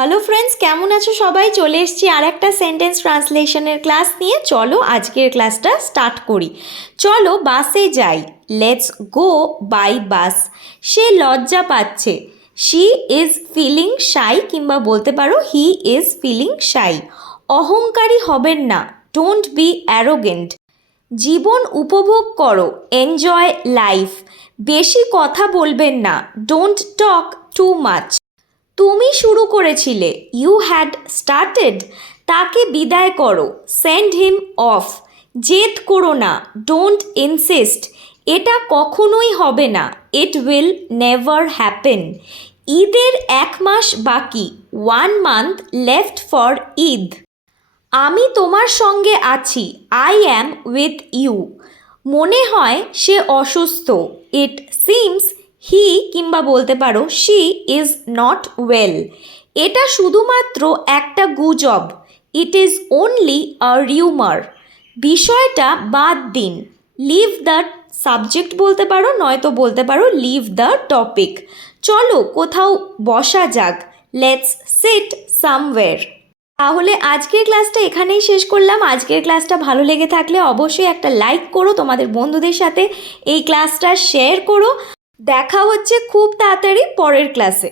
Hello friends, কেমন আছো সবাই? চলে এসেছি আর একটা সেন্টেন্স ট্রান্সলেশনের ক্লাস নিয়ে। চলো আজকের ক্লাসটা স্টার্ট করি। চলো বাসে যাই। Let's go by bus. সে লজ্জা পাচ্ছে। শি ইজ ফিলিং শাই, কিংবা বলতে পারো হি ইজ ফিলিং শাই। অহংকারী হবেন না। Don't be arrogant. জীবন উপভোগ করো। Enjoy life. বেশি কথা বলবেন না। Don't talk too much. তুমি শুরু করেছিলে। You had started. তাকে বিদায় করো। Send him off. জেদ করো না। Don't insist. এটা কখনোই হবে না। It will never happen. ঈদের 1 মাস বাকি। 1 মান্থ লেফট ফর ঈদ। আমি তোমার সঙ্গে আছি। I am with you. মনে হয় সে অসুস্থ। ইট সিমস হি, কিংবা বলতে পারো শি ইজ নট ওয়েল। এটা শুধুমাত্র একটা গুজব। It is only a rumour. বিষয়টা বাদ দিন। লিভ দ্য সাবজেক্ট বলতে পারো, নয়তো বলতে পারো লিভ দ্য টপিক। চলো কোথাও বসা যাক। Let's sit somewhere. তাহলে আজকের ক্লাসটা এখানেই শেষ করলাম। আজকের ক্লাসটা ভালো লেগে থাকলে অবশ্যই একটা লাইক করো, তোমাদের বন্ধুদের সাথে এই ক্লাসটা শেয়ার করো। দেখা হচ্ছে খুব তাড়াতাড়ি পরের ক্লাসে।